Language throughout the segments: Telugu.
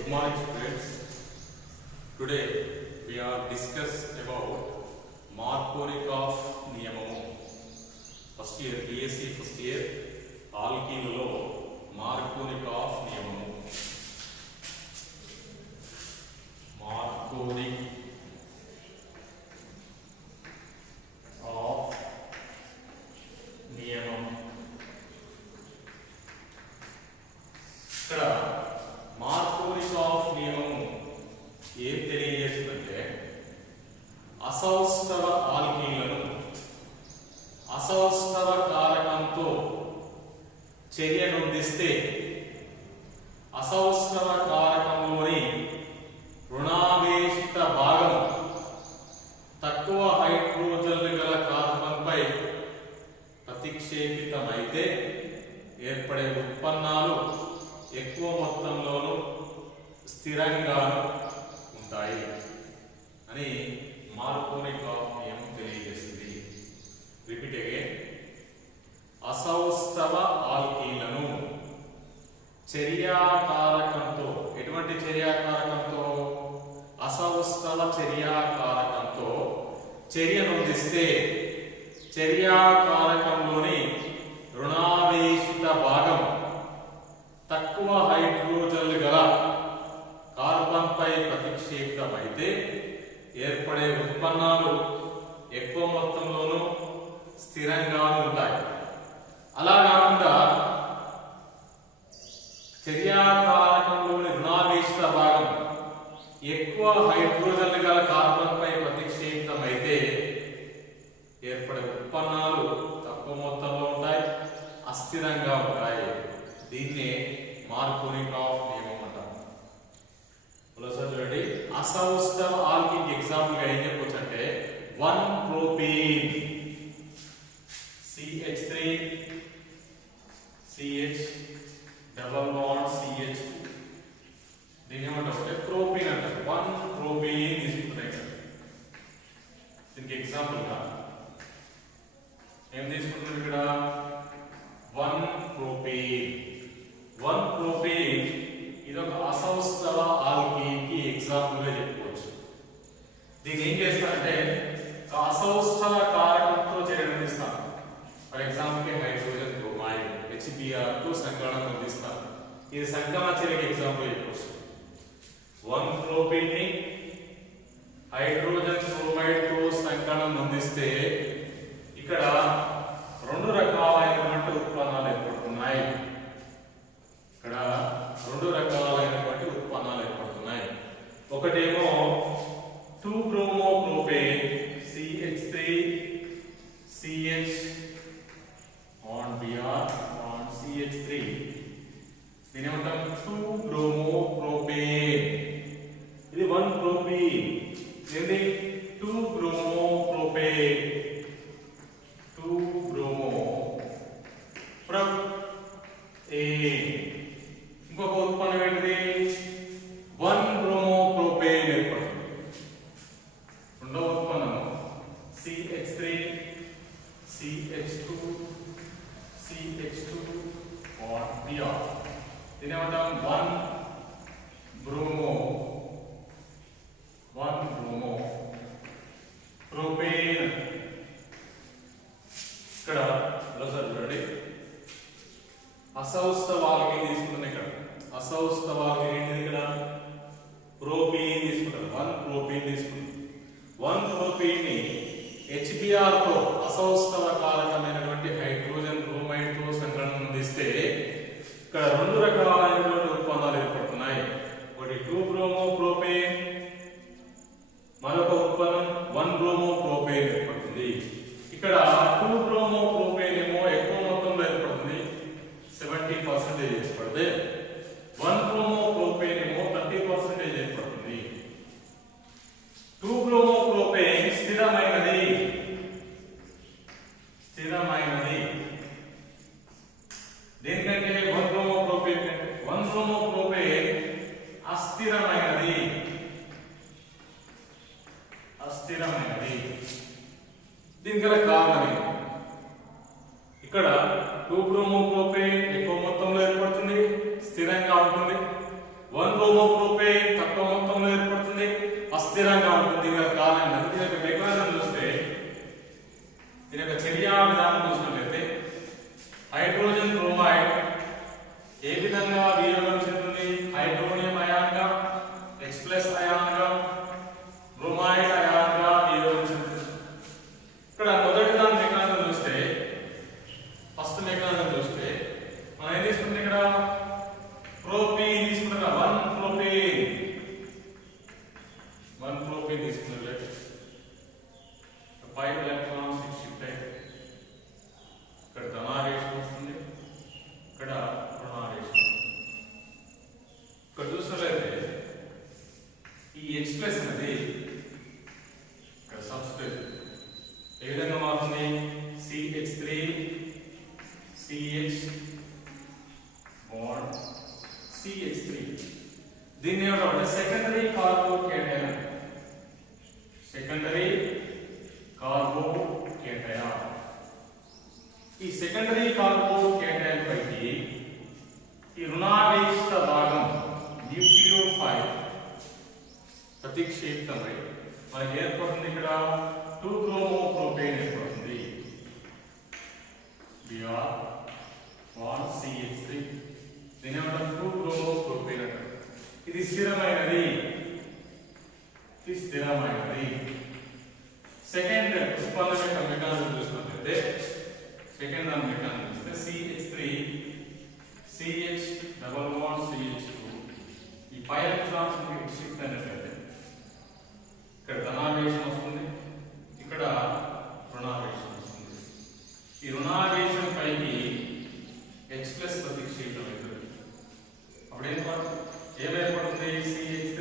Good morning students. Today we are discuss about Markovnikov niyamamu. First year BSc first year alkene Markovnikov niyamamu. Markovnikov niyamam. ఇక్కడ మార్కోనికాఫ్ నియమం ఏం తెలియజేస్తుందంటే అసౌష్ఠవ ఆల్కీన్లను అసౌష్ఠవ కారకంతో చర్యనొందిస్తే అసౌష్ఠవ కారకంలోని రుణావేశిత భాగం తక్కువ హైడ్రోజన్లు గల కార్బన్ పై ప్రతిక్షేపితమైతే ఏర్పడే ఉత్పన్నాలు ఎక్కువ మొత్తంలోనూ స్థిరంగాను ఉంటాయి అని మార్కోనికాఫ్ నియమం తెలియజేస్తుంది. Repeat again. అసౌష్ఠవ ఆల్కీన్లను చర్యాకారకంతో, ఎటువంటి చర్యాకారకంతో? అసౌష్ఠవ చర్యాకారకంతో చర్యనొందిస్తే చర్యాకారకంలోని రుణావేశిత భాగం తక్కువ హైడ్రోజన్లు గల కార్బన్ పై ప్రతిక్షేపితమైతే ఏర్పడే ఉత్పన్నాలు ఎక్కువ మొత్తంలోనూ స్థిరంగా ఉంటాయి. అలా కాకుండా చర్యాకారకంలోని రుణావేశిత భాగం ఎక్కువ హైడ్రోజన్లు గల కార్బన్ పై ప్రతిక్షేపితమైతే ఏర్పడే ఉత్పన్నాలు తక్కువ మొత్తంలో ఉంటాయి, అస్థిరంగా ఉంటాయి. దీన్నే మార్కోనికాఫ్ నియమం అంటారు. చూడండి, అసౌష్ఠవ ఆల్కీన్ ఎగ్జాంపుల్ గా ఏం చెప్పొచ్చు అంటే 1-propene CH3 CH double bond CH2. దీన్ని ఏమంటారు? ప్రోపీన్ అంటారు. 1-propene తీసుకుంటున్నాయి కదా, దీనికి ఎగ్జాంపుల్ గా ఏం తీసుకుంటున్నాం ఇక్కడ? 1-propene. 1-propene ఇది ఒక అసౌష్ఠవ ఆల్కీన్ కి ఎగ్జాంపుల్ గా చెప్పుకోవచ్చు. దీన్ని ఏం చేస్తారంటే అసౌష్ఠవ కారకంతో చర్యనొందిస్తాం. ఫర్ ఎగ్జాంపుల్ కి హైడ్రోజన్ బ్రోమైడ్ HBr తో సంకలనం అందిస్తాం. ఇది సంకలన చర్యకి ఎగ్జాంపుల్ చెప్పవచ్చు. 1-propene ని హైడ్రోజన్ బ్రోమైడ్ తో సంకలనం అందిస్తే ఇక్కడ రెండు రకాలైనటువంటి ఉత్పన్నాలు ఏర్పడుతున్నాయి. ఇక్కడ రెండు రకాలైనటువంటి ఉత్పన్నాలు ఏర్పడుతున్నాయి. ఒకటేమో 2-bromopropane CH3 CH on Br on CH3. దీని ఏమంటాం? 2-bromopropane. ఇది 1-propene. ఏంటి? 2-bromopropane. 2-bromopropane. ఇంకొక ఉత్పన్నం ఏంటిది? 1-bromopropane ఏర్పడుతుంది. రెండవ ఉత్పన్నం CH3 CH2 CH2 on Br. దీని ఏమంటాం? 1-bromopropane. ఇక్కడ చూడండి, అసౌష్ఠవ ఆల్కీన్ తీసుకుంటున్నాం. ఇక్కడ అసౌష్ఠవ ఆల్కీన్ ఏంటిది? ఇక్కడ ప్రోపీన్ తీసుకుంటారు. 1-propene తీసుకుంటాం. 1-propene ని HBr తో అసౌష్ఠవ కారకమైనటువంటి హైడ్రోజన్ బ్రోమైడ్ తో సంకలనం అందిస్తే ఇక్కడ రెండు రకాలైనటువంటి ఉత్పన్నాలు ఏర్పడుతున్నాయి. ఒకటి 2-bromopropane, మరొక ఉత్పన్నం 1-bromopropane ఏర్పడుతుంది. ఇక్కడ 2-bromopropane ఏమో ఎక్కువ మొత్తంలో ఏర్పడుతుంది, 70% ఏర్పడితే 1-bromopropane ఏమో 30% ఏర్పడుతుంది. 2-bromopropane స్థిరమైనది. దేనికంటే 1-bromopropane కంటే 1-bromopropane అస్థిరమైనది. దీనికి గల కారణం ఇక్కడ 2-bromopropane ఎక్కువ మొత్తంలో ఏర్పడుతుంది, స్థిరంగా ఉంటుంది. 1 బ్రోమోప్రోపేన్ తక్కువ మొత్తంలో ఏర్పడుతుంది, అస్థిరంగా ఉంటుంది. దీని కారణం ఏంటంటే దీని యొక్క మెకానిజం చూస్తే, దీని యొక్క చర్యా విధానం చూసినట్లయితే హైడ్రోజన్ బ్రోమైడ్ ఏ విధంగా వియోగం చెందుతుంది? హైడ్రోనియం అయాన్ గా, H+ అయాన్ గా, బ్రోమైడ్ అయాన్ గా వియోగం చెందుతుంది. ఇక్కడ మొదటి దాని మెకానిజం చూస్తే, ఫస్ట్ మెకానిజం చూస్తే మనం ఏం తీసుకుంటే ఇక్కడ ప్రోపీన్ తీసుకుంటున్నా. 1 ప్రోపీన్ తీసుకున్నట్లయితే 5 ఎలక్ట్రాన్స్ షిఫ్ట్ అయితే ఇక్కడ ధనావేశం వస్తుంది, ఇక్కడ రుణావేశం వస్తుంది. ఇక్కడ చూసినట్లయితే ఈ H+ అనేది ఇక్కడ సబ్స్ట్రేట్ ఏ విధంగా మారుతుంది? CH3 CH bond CH3. దీన్ని ఏమంటారు? సెకండరీ కార్బోకేటైన్. సెకండరీ కార్బోకేటైన్. ఈ సెకండరీ కార్బోకేటైన్ పైకి ఈ రుణావేశిత భాగం న్యూక్లియోఫైల్ ప్రతిక్షేపితమై మనకి ఏర్పడుతుంది ఇక్కడ 2 బ్రోమోప్రోపేన్ ఏర్పడుతుంది. Br1CH3. దీని ఏమంటారు? 2 బ్రోమోప్రోపేన్ అంటారు. ఇది స్థిరమైనది. సెకండ్ ఉత్పన్నం యొక్క మెకానిజం చూసినట్లయితే, సెకండ్ దాని మెకానిజం చూస్తే CH3 CH double bond CH2 ఈ పై ఎలక్ట్రాన్స్ షిఫ్ట్ అయినట్లయితే ఇక్కడ ధనావేశం వస్తుంది, ఇక్కడ రుణావేశం వస్తుంది. ఈ రుణావేశం పైకి H+ ప్రతిక్షేపం అవుతుంది. అప్పుడు ఏమైపడుతుంది? CH3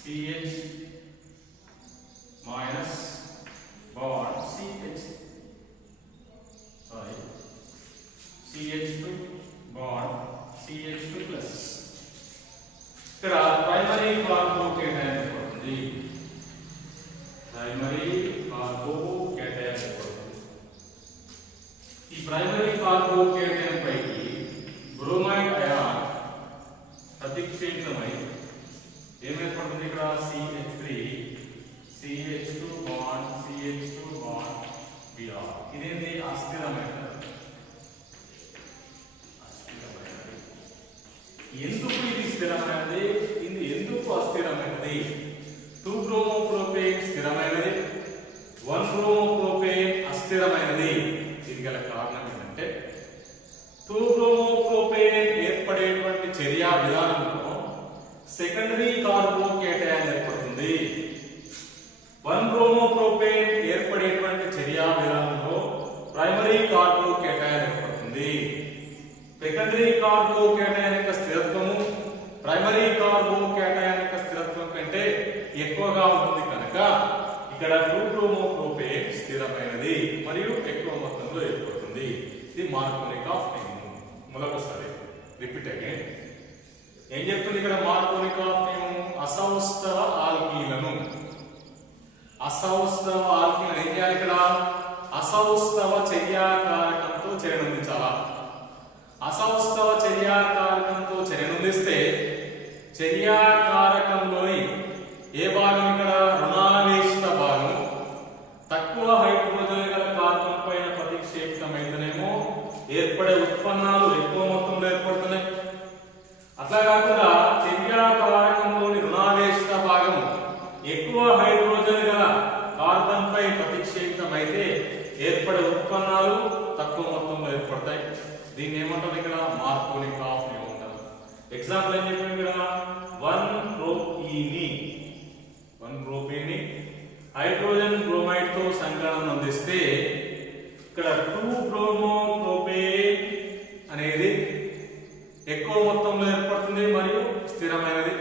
CH minus bond CH2 bond CH2 plus. ఇక్కడ ప్రైమరీ కార్బోకేటైన్ ఏర్పడుతుంది. ఈ ప్రైమరీ కార్బోకేటైన్ పైకి బ్రోమైడ్ అయాన్ ప్రతిక్షేపితమై ఏమేర్పడుతుంది? ఇక్కడ CH3 CH2 బాండ్ Br. ఇదేంటి? అస్థిరమైనది. ఎందుకు ఇది స్థిరమైనది? ఇది ఎందుకు అస్థిరమైనది? 2 బ్రోమోప్రోపేన్ స్థిరమైనది, 1 బ్రోమోప్రోపేన్ అస్థిరమైనది. దీనికి గల కారణం ఏంటంటే 2 బ్రోమోప్రోపేన్ ఏర్పడేటువంటి చర్యా విధానంలో సెకండరీ కార్బోకేటైన్ ఏర్పడుతుంది. 1 బ్రోమోప్రోపేన్ ఏర్పడేటువంటి చర్యా విధానంలో ప్రైమరీ కార్బోకేటైన్ ఏర్పడుతుంది. సెకండరీ కార్బోకేటైన్ యొక్క స్థిరత్వము ప్రైమరీ కార్బోకేటైన్ యొక్క స్థిరత్వం కంటే ఎక్కువగా ఉంటుంది కనుక ఇక్కడ 2 బ్రోమోప్రోపేన్ స్థిరమైనది మరియు ఎక్కువ మొత్తంలో ఏర్పడుతుంది. ఇది మార్కోనిక్ ఆఫ్ నియమం. మరొకసారి రిపీట్ అగైన్. ఏం చెప్తుంది ఇక్కడ మార్కోనిక్ ఆఫ్ నియమం? అసౌష్ఠవ ఆల్కీలను ఏం చేయాలి? ఇక్కడ అసౌష్ఠవ చర్యాకారకంతో చర్యనందించాలా. అసౌష్ఠవ చర్యాకారకంతో చర్యనందిస్తే చర్యాకారకంలోని ఏ భాగం? ఇక్కడ రుణావేశిత భాగం తక్కువ హైడ్రోజన్ గల కార్బన్ పైన ప్రతిక్షేపితమైతేనేమో ఏర్పడే ఉత్పన్నాలు ఎక్కువ మొత్తంలో ఏర్పడుతున్నాయి. అట్లా కాకుండా చర్యాకారకంలోని రుణావేశిత భాగం ఎక్కువ హైడ్రోజన్ గల కార్బన్ పై ప్రతిక్షేపితమైతే ఏర్పడే ఉత్పన్నాలు తక్కువ మొత్తంలో ఏర్పడతాయి. దీన్ని ఏమంటారు? ఇక్కడ మార్కోనిక్ ఆఫ్ నియమం అంటారు. ఎగ్జాంపుల్ ఏం చెప్పాను? ఇక్కడ 1 ప్రోపీన్ హైడ్రోజన్ బ్రోమైడ్ తో సంకలనం అందిస్తే ఇక్కడ 2 బ్రోమోప్రోపేన్ అనేది ఎక్కువ మొత్తంలో ఏర్పడుతుంది మరియు స్థిరమైనది.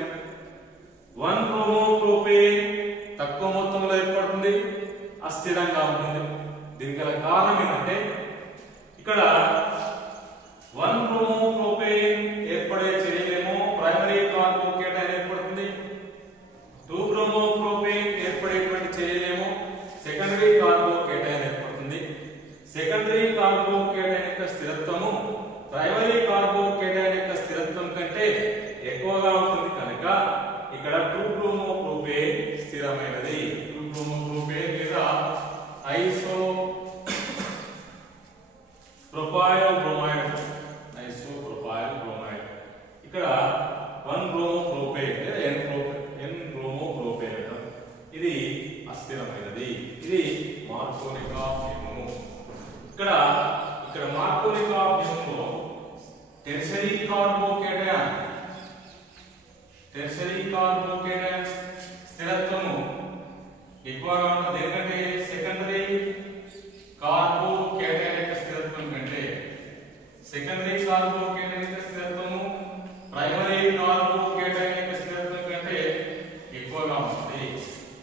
1 బ్రోమోప్రోపేన్ తక్కువ మొత్తంలో ఏర్పడుతుంది, అస్థిరంగా ఉంటుంది. దీనికి గల కారణం ఏంటంటే ఇక్కడ 1 బ్రోమోప్రోపేన్ ఏర్పడే చర్యలేమో ప్రైమరీ కార్బోకేటైన్ ఏర్పడుతుంది, 2 బ్రోమోప్రోపేన్ ఏర్పడేటువంటి చర్యలేమో సెకండరీ కార్బోకేటైన్ ఏర్పడుతుంది. సెకండరీ కార్బోకేటైన్ యొక్క స్థిరత్వము ప్రైమరీ కార్బోకేటైన్ యొక్క స్థిరత్వం కంటే ఎక్కువ టెర్షరీ కార్బోకేటైన్ స్థిరత్వము ఎక్కువగా ఉంటుంది ఎందుకంటే సెకండరీ కార్బోకేటైన్ యొక్క స్థిరత్వం కంటే సెకండరీ కార్బోకేటైన్ యొక్క స్థిరత్వము ప్రైమరీ కార్బోకేటైన్ యొక్క స్థిరత్వం కంటే ఎక్కువగా ఉంటుంది.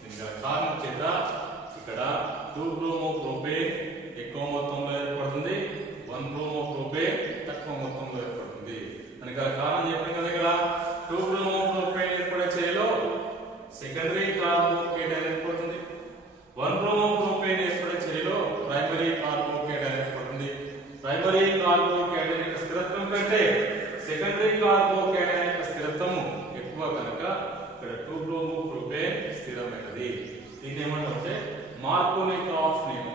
దీనికి కారణం చేత ఇక్కడ 2-bromopropane ఎక్కువ మొత్తంలో ఏర్పడుతుంది, 1-bromopropane తక్కువ మొత్తంలో ఏర్పడుతుంది. దానికి కారణం చెప్పాను కదా, ఇక్కడ 2-bromopropane ఏర్పడే చర్యలో సెకండరీ కార్బోకేటైన్ ఏర్పడుతుంది, 1-bromopropane ఏర్పడే చర్యలో ప్రైమరీ కార్బోకేటైన్ ఏర్పడుతుంది. ప్రైమరీ కార్బోకేటైన్ యొక్క స్థిరత్వం కంటే సెకండరీ కార్బోకేటైన్ యొక్క స్థిరత్వము ఎక్కువ కనుక ఇక్కడ 2-bromopropane స్థిరమైనది. దీన్ని ఏమంటారంటే మార్కోనిక్ ఆఫ్ నియమం.